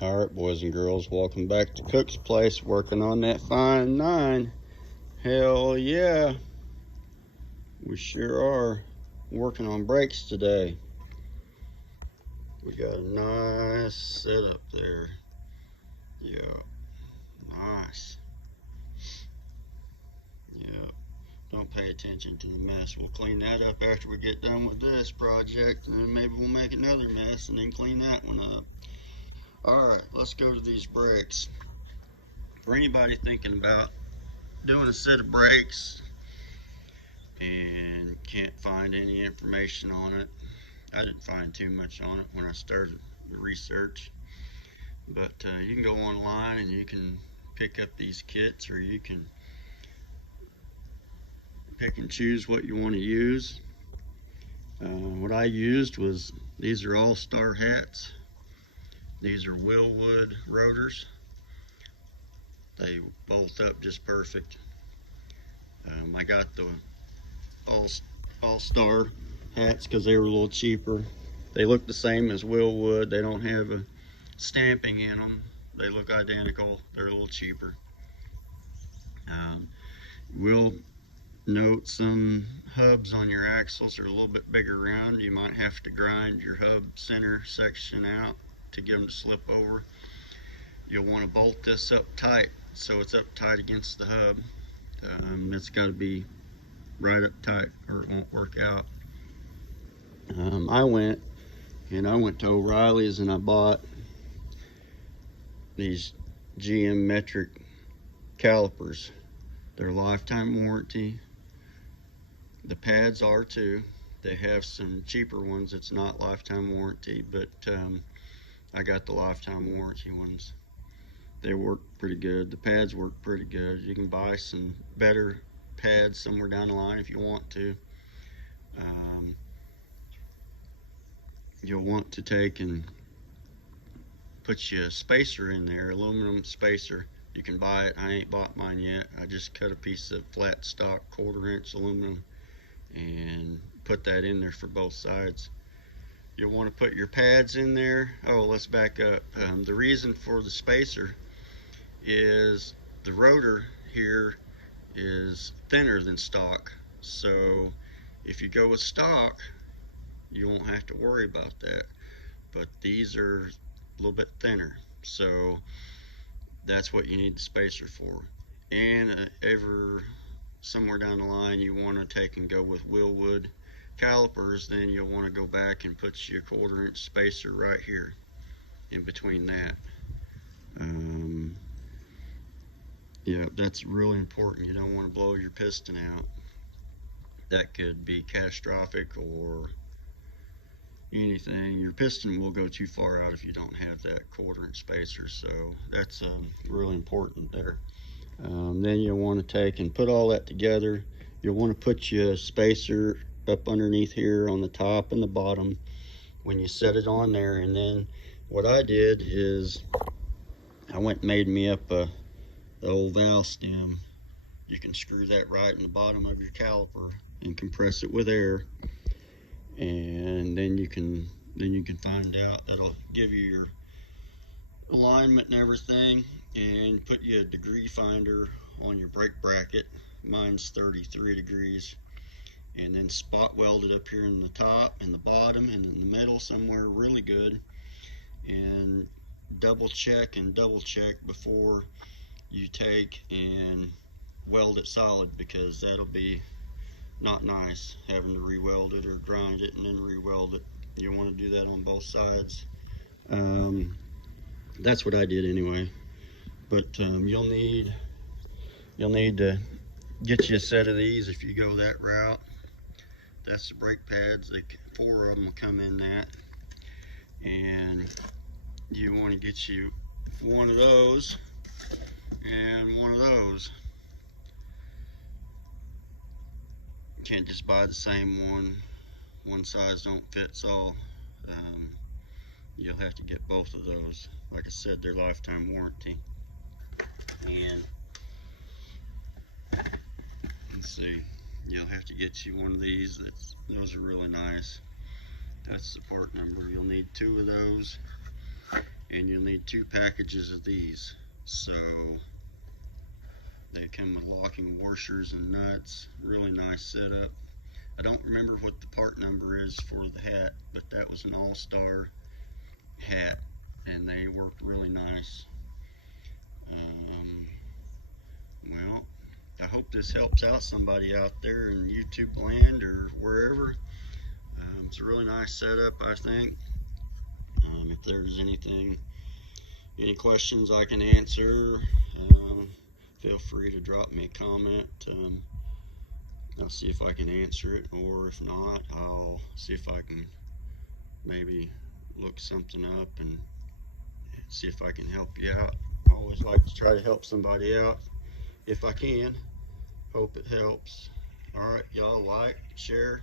All right, boys and girls, welcome back to Cook's Place, working on that fine 9. Hell yeah, we sure are working on brakes today. We got a nice setup there. Yeah, nice. Yeah, don't pay attention to the mess. We'll clean that up after we get done with this project, and then maybe we'll make another mess and then clean that one up. All right, let's go to these brakes. For anybody thinking about doing a set of brakes and can't find any information on it, I didn't find too much on it when I started the research, but you can go online and you can pick up these kits, or you can pick and choose what you want to use. What I used was, these are All-Star hats. These are Wilwood rotors. They bolt up just perfect. I got the All-Star hats because they were a little cheaper. They look the same as Wilwood. They don't have a stamping in them. They look identical. They're a little cheaper. Will note some hubs on your axles are a little bit bigger around. You might have to grind your hub center section out to get them to slip over. You'll want to bolt this up tight so it's up tight against the hub. It's got to be right up tight or it won't work out. I went to O'Reilly's and I bought these GM metric calipers. They're lifetime warranty. The pads are too. They have some cheaper ones that's not lifetime warranty, but I got the lifetime warranty ones. They work pretty good. The pads work pretty good. You can buy some better pads somewhere down the line if you want to. You'll want to take and put you a spacer in there, aluminum spacer. You can buy it. I ain't bought mine yet. I just cut a piece of flat stock 1/4 inch aluminum and put that in there for both sides. You'll want to put your pads in there. Oh, let's back up. The reason for the spacer is the rotor here is thinner than stock. So if you go with stock, you won't have to worry about that. But these are a little bit thinner, so that's what you need the spacer for. And ever somewhere down the line you want to take and go with Wilwood calipers, then you'll want to go back and put your 1/4 inch spacer right here in between that. Yeah, that's really important. You don't want to blow your piston out. That could be catastrophic or anything. Your piston will go too far out if you don't have that 1/4 inch spacer, so that's really important there. Then you'll want to take and put all that together. You'll want to put your spacer up underneath here on the top and the bottom when you set it on there. And then what I did is I went and made me up the old valve stem. You can screw that right in the bottom of your caliper and compress it with air, and then you can find out. That'll give you your alignment and everything, and put you a degree finder on your brake bracket. Mine's 33 degrees. And then spot weld it up here in the top and the bottom and in the middle somewhere really good, and double check before you take and weld it solid, because that'll be not nice having to re-weld it or grind it and then re-weld it. You want to do that on both sides. That's what I did anyway. But you'll need to get you a set of these if you go that route. That's the brake pads. 4 of them will come in that, and you want to get you one of those and one of those. You can't just buy the same one. One size don't fit all. You'll have to get both of those. Like I said, they're lifetime warranty. And let's see, you'll have to get you one of these. Those are really nice. That's the part number. You'll need 2 of those, and you'll need 2 packages of these. So they come with locking washers and nuts. Really nice setup. I don't remember what the part number is for the hat, but that was an all-star hat, and they worked really nice. Well, I hope this helps out somebody out there in YouTube land or wherever. It's a really nice setup, I think. If there's any questions I can answer, feel free to drop me a comment. I'll see if I can answer it, or if not, I'll see if I can maybe look something up and see if I can help you out. I always like to try to help somebody out if I can. Hope it helps. Alright, y'all, like, share,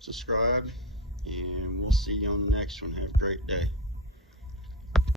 subscribe, and we'll see you on the next one. Have a great day.